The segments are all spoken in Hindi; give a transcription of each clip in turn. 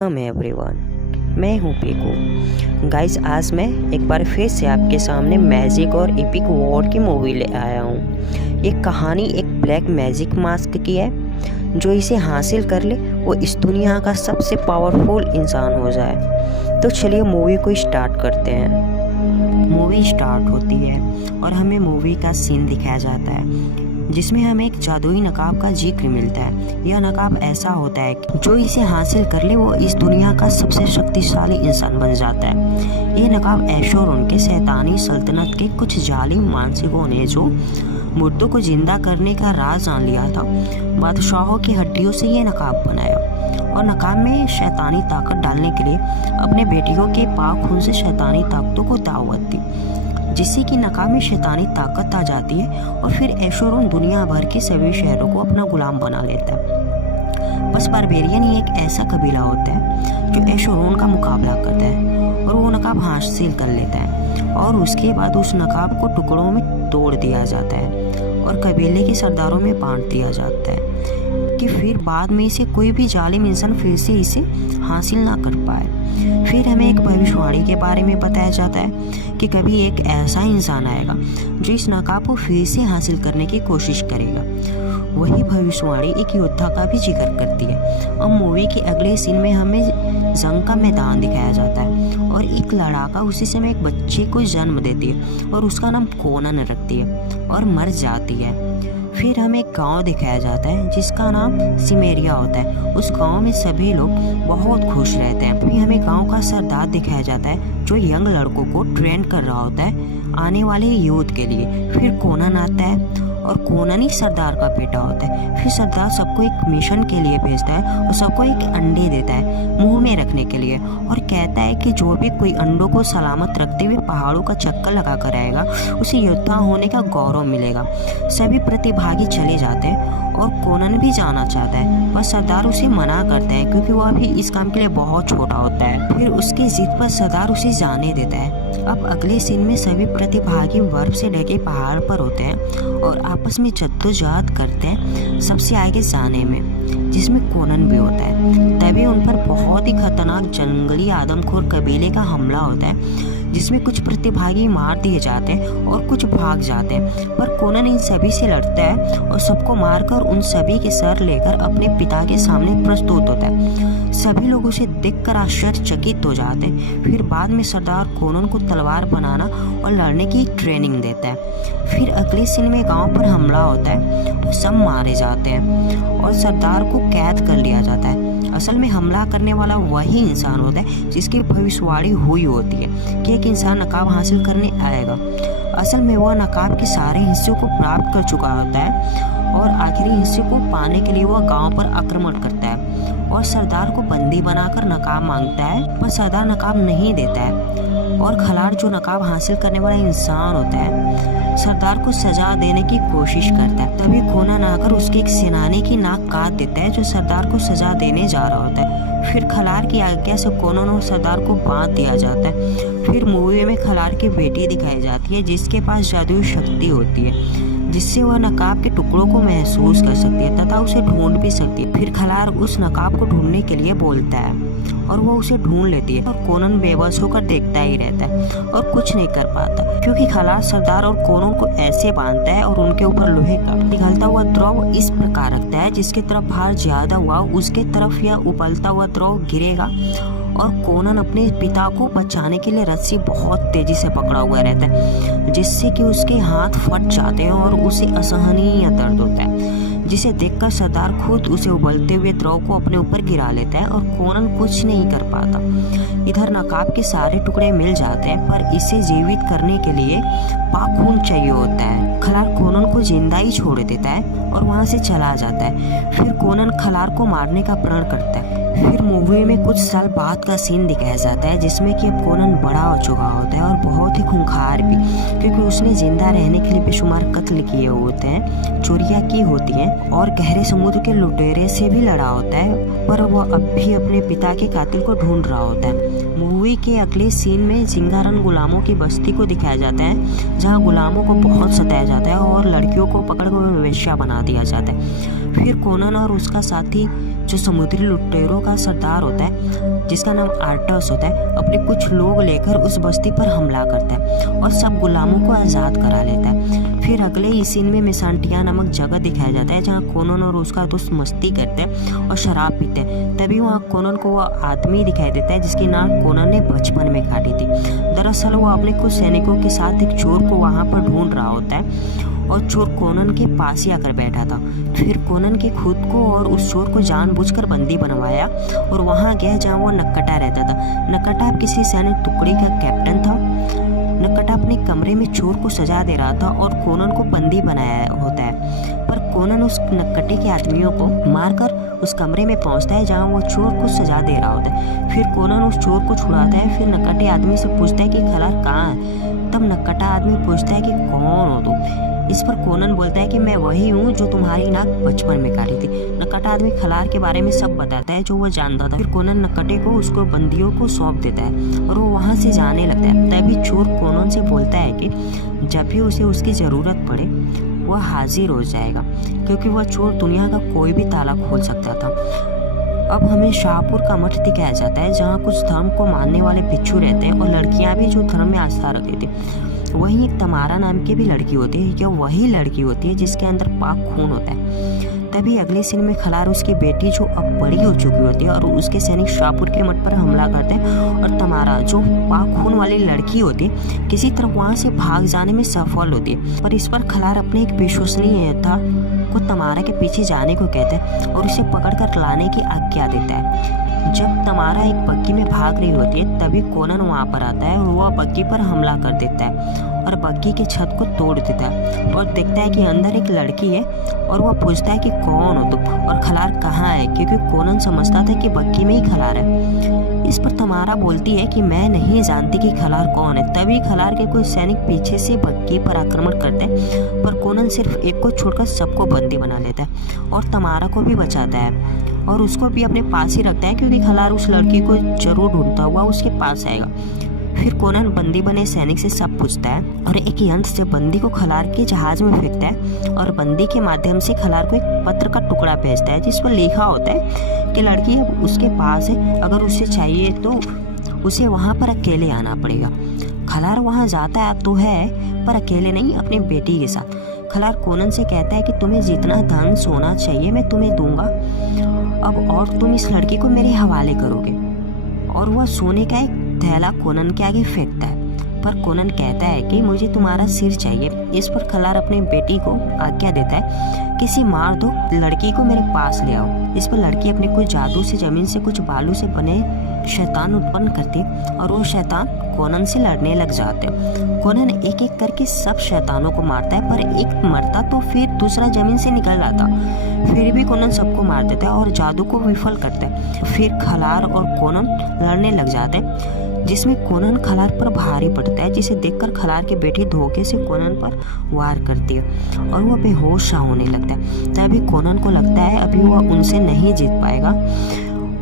वेलकम एवरीवन, मैं हूं पीकू। गाइस, आज मैं एक बार फिर से आपके सामने मैजिक और एपिक वॉर की मूवी ले आया हूं। ये कहानी एक ब्लैक मैजिक मास्क की है। जो इसे हासिल कर ले वो इस दुनिया का सबसे पावरफुल इंसान हो जाए। तो चलिए मूवी को स्टार्ट करते हैं। मूवी स्टार्ट होती है और हमें मूवी का सीन दिखाया जाता है जिसमें हमें एक जादुई नकाब का जिक्र मिलता है। यह नकाब ऐसा होता है कि जो इसे हासिल कर ले वो इस दुनिया का सबसे शक्तिशाली इंसान बन जाता है। ये नकाब ऐशो और उनके शैतानी सल्तनत के कुछ जालिम मानसिकों ने जो मुर्दों को जिंदा करने का राज जान लिया था, बादशाहों की हड्डियों से ये नकाब बनाया और नकाब में शैतानी ताकत डालने के लिए अपने बेटियों के पाक खून से शैतानी ताकतों को दावत दी, जिससे कि नकाब में शैतानी ताकत आ जाती है और फिर ऐशोरोन दुनिया भर के सभी शहरों को अपना गुलाम बना लेता है। बस बारबेरियन ही एक ऐसा कबीला होता है जो ऐशोरोन का मुकाबला करता है और वो नकाब हासिल कर लेता है और उसके बाद उस नकाब को टुकड़ों में तोड़ दिया जाता है और कबीले के सरदारों में बांट दिया जाता है कि फिर बाद में इसे कोई भी जालिम इंसान फिर से इसे हासिल ना कर पाए। फिर हमें एक भविष्यवाणी के बारे में बताया जाता है कि कभी एक ऐसा इंसान आएगा जो इस नकाब को फिर से हासिल करने की कोशिश करेगा। वही भविष्यवाणी एक योद्धा का भी जिक्र करती है। अब मूवी के अगले सीन में हमें जंग का मैदान दिखाया जाता है और एक लड़ाका उसी समय एक बच्चे को जन्म देती है और उसका नाम कोनन रखती है और मर जाती है। फिर हमें एक गांव दिखाया जाता है जिसका नाम सिमेरिया होता है। उस गांव में सभी लोग बहुत खुश रहते हैं। फिर हमें गांव का सरदार दिखाया जाता है जो यंग लड़कों को ट्रेन कर रहा होता है आने वाले युद्ध के लिए। फिर कोनन आता है और कोनन ही सरदार का बेटा होता है। फिर सरदार सबको एक मिशन के लिए भेजता है और सबको एक अंडे देता है मुंह में रखने के लिए और कहता है कि जो भी कोई अंडों को सलामत रखते हुए पहाड़ों का चक्कर लगा कर आएगा उसे योद्धा होने का गौरव मिलेगा। सभी प्रतिभागी चले जाते हैं और कोनन भी जाना चाहता है पर सरदार उसे मना करता है क्योंकि वह अभी इस काम के लिए बहुत छोटा होता है। फिर उसकी जिद पर सरदार उसे जाने देता है। अब अगले सीन में सभी प्रतिभागी बर्फ से ढके पहाड़ पर होते हैं और आपस में जद्दोजहद करते हैं सबसे आगे जाने में, जिसमें कोनन भी होता है। तभी उन पर बहुत ही खतरनाक जंगली आदमखोर कबीले का हमला होता है जिसमें कुछ प्रतिभागी मार दिए जाते हैं और कुछ भाग जाते हैं। पर कोनन इन सभी से लड़ता है और सबको मारकर उन सभी के सर लेकर अपने पिता के सामने प्रस्तुत होता है। सभी लोग उसे देखकर आश्चर्यचकित हो जाते हैं। फिर बाद में सरदार कोनन को तलवार बनाना और लड़ने की ट्रेनिंग देता है। फिर अगले सीन में गांव पर हमला होता है तो सब मारे जाते हैं और सरदार को कैद कर लिया जाता है। असल में हमला करने वाला वही इंसान होता है जिसकी भविष्यवाणी हुई होती है कि एक इंसान नकाब हासिल करने आएगा। असल में वह नकाब के सारे हिस्सों को प्राप्त कर चुका होता है और आखिरी हिस्से को पाने के लिए वह गांव पर आक्रमण करता है और सरदार को बंदी बनाकर नकाब मांगता है पर सरदार नकाब नहीं देता है और खलार जो नकाब हासिल करने वाला इंसान होता है सरदार को सजा देने की कोशिश करता है। तभी कोनन आकर उसके एक सेनानी की नाक काट देता है जो सरदार को सजा देने जा रहा होता है। फिर खलार की आज्ञा से कोनन और सरदार को बांध दिया जाता है। फिर मूवी में खलार की बेटी दिखाई जाती है जिसके पास जादुई शक्ति होती है जिससे वह नकाब के टुकड़ों को महसूस कर सकती है तथा उसे ढूंढ भी सकती है। फिर खलार उस नकाब को ढूंढने के लिए बोलता है और वो उसे ढूंढ लेती है और कोनन बेबस होकर देखता ही रहता है और कुछ नहीं कर पाता क्योंकि खलार सरदार और कोनन को ऐसे बांधता है और उनके ऊपर लोहे का पिघलता हुआ द्रव इस प्रकार रखता है जिसके तरफ भार ज्यादा हुआ उसके तरफ यह उबलता हुआ द्रव गिरेगा और कोनन अपने पिता को बचाने के लिए रस्सी बहुत तेजी से पकड़ा हुआ रहता है जिससे कि उसके हाथ फट जाते हैं और उसे असहनीय दर्द होता है जिसे देखकर सरदार खुद उसे उबलते हुए द्रव को अपने ऊपर गिरा लेता है और कोनन कुछ नहीं कर पाता। इधर नकाब के सारे टुकड़े मिल जाते हैं पर इसे जीवित करने के लिए पाक खून चाहिए होता है। खलार कोनन को जिंदा ही छोड़ देता है और वहां से चला जाता है। फिर कोनन खलार को मारने का प्रण करता है। फिर मूवी में कुछ साल बाद का सीन दिखाया जाता है जिसमें कि अब कोनन बड़ा हो चुका होता है और बहुत ही खूंखार भी, क्योंकि उसने जिंदा रहने के लिए बेशुमार कत्ल किए होते हैं, चोरियां की होती हैं और गहरे समुद्र के लुटेरे से भी लड़ा होता है पर वह अब भी अपने पिता के कातिल को ढूंढ रहा होता है। मूवी के अगले सीन में जिंगारन गुलामों की बस्ती को दिखाया जाता है जहाँ गुलामों को बहुत सताया जाता है और लड़कियों को पकड़कर वेश्या बना दिया जाता है। फिर कोनन और उसका साथी जो समुद्री लुटेरों का सरदार होता है जिसका नाम आर्टस होता है, अपने कुछ लोग लेकर उस बस्ती पर हमला करता है और सब गुलामों को आज़ाद करा लेता है। फिर अगले ही सीन में मिसांटिया नामक जगह दिखाया जाता है जहाँ कोनन और उसका दोस्त मस्ती करते हैं और शराब पीते हैं। तभी वहाँ कोनन को वह आदमी दिखाई देता है जिसकी नाम कोनन ने बचपन में काटी थी। दरअसल वो अपने कुछ सैनिकों के साथ एक चोर को वहाँ पर ढूंढ रहा होता है और चोर कोनन के पास ही आकर बैठा था। फिर कोनन के खुद को और उस चोर को जानबूझकर बंदी बनवाया और वहाँ गया जहाँ वो नक्कटा रहता था। नक्कटा किसी सैनिक टुकड़ी का कैप्टन था। नक्कटा अपने कमरे में चोर को सजा दे रहा था और कोनन को बंदी बनाया होता है, पर कोनन उस नक्कटे के आदमियों को मारकर उस कमरे में पहुंचता है जहां वो चोर को सजा दे रहा होता है। फिर कोनन उस चोर को छुड़ाता है। फिर नक्कटे आदमी से पूछता है कि खलार कहाँ है। तब नक्कटा आदमी पूछता है कि कौन हो तुम। इस पर कोनन बोलता है कि मैं वही हूँ जो तुम्हारी नाक बचपन में काटी थी। नक्कटा आदमी खलार के बारे में सब बताता है जो वो जानता था। फिर कोनन नक्कटे को उसको बंदियों को सौंप देता है और वो वहाँ से जाने लगता है। तभी चोर कोनन से बोलता है कि जब भी उसे उसकी ज़रूरत पड़े वह हाजिर हो जाएगा, क्योंकि वह चोर दुनिया का कोई भी ताला खोल सकता था। अब हमें शाहपुर का मठ दिखाया जाता है जहाँ कुछ धर्म को मानने वाले भिक्षु रहते हैं और लड़कियाँ भी जो धर्म में आस्था रखती थी। वहीं एक तमारा नाम की भी लड़की होती है। यह वही लड़की होती है जिसके अंदर पाक खून होता है। तभी अगले सीन में खलार उसकी बेटी जो अब बड़ी हो चुकी होती है और उसके सैनिक शाहपुर के मठ पर हमला करते हैं और तमारा जो पाक खून वाली लड़की होती है किसी तरह वहाँ से भाग जाने में सफल होती है। पर इस पर खलार अपने एक विश्वसनीय योद्धा को तमारा के पीछे जाने को कहता है और उसे पकड़कर लाने की आज्ञा देता है। जब तमारा एक बग्गी में भाग रही होती है तभी कोनन वहाँ पर आता है और वह बग्गी पर हमला कर देता है और बग्गी के छत को तोड़ देता है और देखता है कि अंदर एक लड़की है और वह पूछता है कि कौन हो तुम और खलार कहाँ है, क्योंकि कोनन समझता था कि बग्गी में ही खलार है। इस पर तमारा बोलती है कि मैं नहीं जानती कि खलार कौन है। तभी खलार के कुछ सैनिक पीछे से बग्गी पर आक्रमण करते हैं, पर कोनन सिर्फ एक को छोड़कर सबको बंदी बना लेता है और तमारा को भी बचाता है और उसको भी अपने पास ही रखता है, क्योंकि खलार उस लड़की को जरूर ढूंढता हुआ उसके पास आएगा। फिर कोनन बंदी बने सैनिक से सब पूछता है और एक यंत्र से बंदी को खलार के जहाज में फेंकता है और बंदी के माध्यम से खलार को एक पत्र का टुकड़ा भेजता है जिस पर लिखा होता है कि लड़की अब उसके पास है, अगर उसे चाहिए तो उसे वहाँ पर अकेले आना पड़ेगा। खलार वहाँ जाता है तो है, पर अकेले नहीं, अपनी बेटी के साथ। खलार कोनन से कहता है कि तुम्हें जितना धन सोना चाहिए मैं तुम्हें दूंगा अब, और तुम इस लड़की को मेरे हवाले करोगे। और वह सोने का एक थैला कोनन के आगे फेंकता है, पर कोनन कहता है कि मुझे तुम्हारा सिर चाहिए। इस पर खलार अपनी बेटी को आज्ञा देता है किसी मार दो, लड़की को मेरे पास ले आओ। इस पर लड़की अपने कुछ जादू से जमीन से कुछ बालू से बने शैतान उत्पन्न करती और वो शैतान कोनन से लड़ने लग जाते हैं। कोनन एक एक करके सब शैतानों को मारता है, पर एक मरता तो फिर दूसरा जमीन से निकल आता। फिर भी कोनन सबको मार देता है और जादू को विफल करता है। फिर खलार और कोनन लड़ने लग जाते हैं, जिसमें कोनन खलार पर भारी पड़ता है, जिसे देखकर खलार की बेटी धोखे से कोनन पर वार करती है और वह बेहोश सा होने लगता है। तभी कोनन को लगता है अभी वह उनसे नहीं जीत पाएगा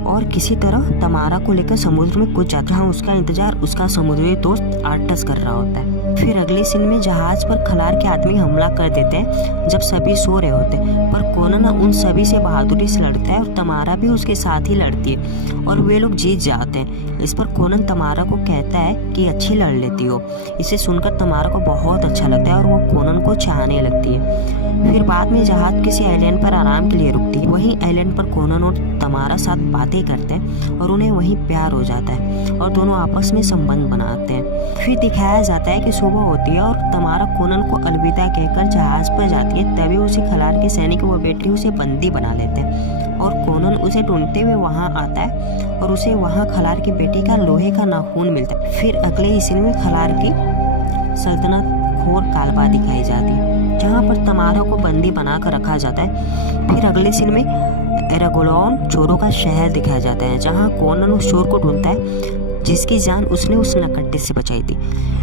और किसी तरह तमारा को लेकर समुद्र में कूद जाता है। उसका इंतजार उसका समुद्री दोस्त आर्टस कर रहा होता है। फिर अगले सीन में जहाज पर खलार के आदमी हमला कर देते हैं जब सभी सो रहे होते हैं, पर कोनन उन सभी से बहादुरी से लड़ता है और तमारा भी उसके साथ ही लड़ती है और वे लोग जीत जाते हैं। इस पर कोनन तमारा को कहता है कि अच्छी लड़ लेती हो। इसे सुनकर तमारा को बहुत अच्छा लगता है और वो कोनन को चाहने लगती है। फिर बाद में जहाज किसी आइलैंड पर आराम के लिए रुकती है। वहीं आइलैंड पर कोनन और तमारा साथ बातें करते हैं और उन्हें वहीं प्यार हो जाता है और दोनों आपस में संबंध बनाते हैं। फिर दिखाया जाता है कि सुबह होती है और तमारा कोनन को अलविदा कहकर जहाज पर जाती है। तभी उसे खलार के सैनिक व बेटी उसे बंदी बना लेते हैं और कोनन उसे ढूंढते हुए वहाँ आता है और उसे वहाँ खलार की बेटी का लोहे का नाखून मिलता है। फिर अगले ही सीन में खलार की सल्तनत घोर कालबा दिखाई जाती है, जहाँ पर तमारा को बंदी बनाकर रखा जाता है। फिर अगले सीन में एरागोन चोरों का शहर दिखाया जाता है, जहाँ कोनन उस चोर को ढूंढता है जिसकी जान उसने उस नक्कटे से बचाई थी।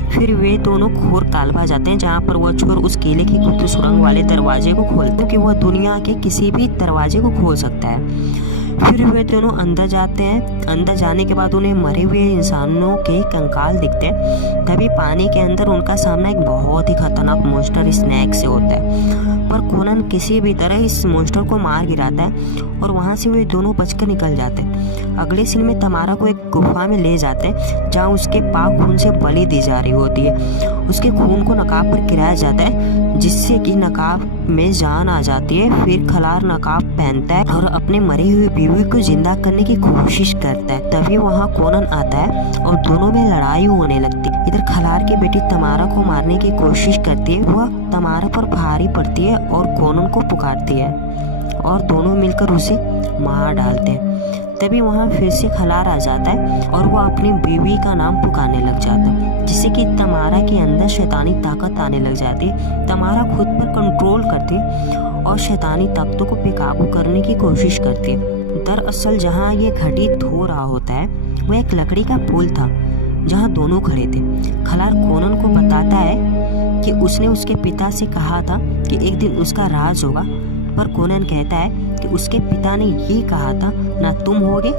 फिर वे दोनों घोर कालबा जाते हैं, जहाँ पर वह चोर उस किले की गुप्त सुरंग वाले दरवाजे को खोलते हैं कि वह दुनिया के किसी भी दरवाजे को खोल सकता है। फिर वे दोनों अंदर जाते हैं। अंदर जाने के बाद उन्हें मरे हुए इंसानों के कंकाल दिखते हैं। तभी पानी के अंदर उनका सामना एक बहुत ही खतरनाक मॉन्स्टर स्नेक से होता है, पर कोनन किसी भी तरह इस मॉन्स्टर को मार गिराता है और वहाँ से वे दोनों बचकर निकल जाते हैं। अगले सीन में तमारा को एक गुफा में ले जाते हैं जहाँ उसके पाक खून से बलि दी जा रही होती है। उसके खून को नकाब पर गिराया जाता है जिससे कि नकाब में जान आ जाती है। फिर खलार नकाब पहनता है और अपने मरी हुई बीवी को जिंदा करने की कोशिश करता है। तभी वहाँ कोनन आता है और दोनों में लड़ाई होने लगती है। इधर खलार की बेटी तमारा को मारने की कोशिश करती है। वह तमारा पर भारी पड़ती है और कोनन को पुकारती है और दोनों मिलकर उसे मार डालते हैं। तभी वहाँ फिर से खलार आ जाता है और वह अपनी बीवी का नाम पुकारने लग जाता है, जिससे कि तमारा के अंदर शैतानी ताकत आने लग जाती है। तमारा खुद पर कंट्रोल करती है और शैतानी ताकतों को बेकाबू करने की कोशिश करती है। दरअसल जहाँ ये घटित हो रहा होता है वह एक लकड़ी का पुल था जहाँ दोनों खड़े थे। खलार कोनन को बताता है कि उसने उसके पिता से कहा था कि एक दिन उसका राज होगा, पर कोनन कहता है कि उसके पिता ने ये कहा था, ना तुम होगे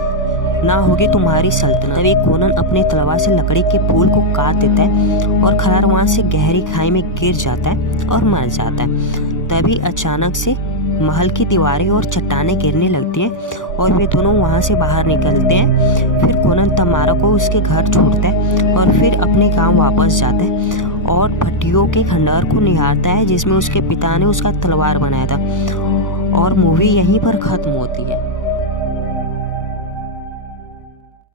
ना होगी तुम्हारी सल्तनत। तभी कोनन अपने तलवार से लकड़ी के पुल को काट देता है और खलार वहाँ से गहरी खाई में गिर जाता है और मर जाता है। तभी अचानक से महल की दीवारें और चट्टानें गिरने लगती हैं और वे दोनों वहाँ से बाहर निकलते हैं। फिर कोनन तमारा को उसके घर छोड़ता है और फिर अपने गांव वापस जाता है और भट्टियों के खंडहर को निहारता है जिसमें उसके पिता ने उसका तलवार बनाया था। और मूवी यहीं पर ख़त्म होती है।